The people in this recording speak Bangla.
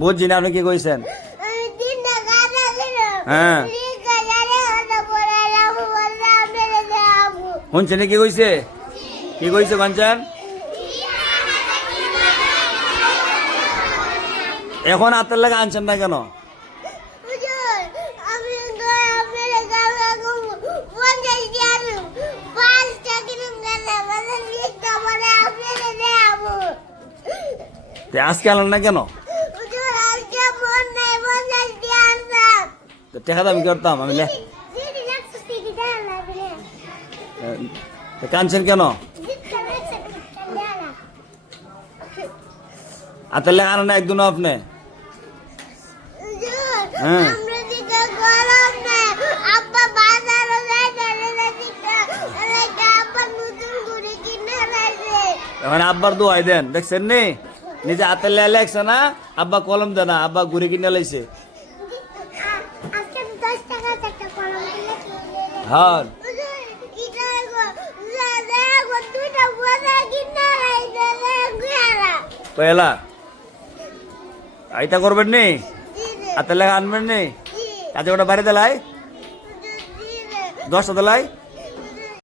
বুঝছি না, আপনি কি কইছেন? হ্যাঁ। শুনছেন কি কইছে? কি কইছে কাঞ্চন এখন হাতের লাগে আনছেন না কেন? তে আজকে আনলেন না কেন টেকা দামি করতাম আমি কানছেন কেন লাগে আনেন না একদিন আপনি হ্যাঁ। এখন আব্বার দোয়াই দেন দেখছেন নি নিজে হাতের লে লেখছে না, আব্বা কলম দেয় না, আব্বা ঘুরে কিনে লাইছে। হ্যাঁ পয়লা আইতা করবেন নি? হাতের লেখা আনবেন নি? কাজে ওটা বাড়ি দেলাই? দশটা দেলাই?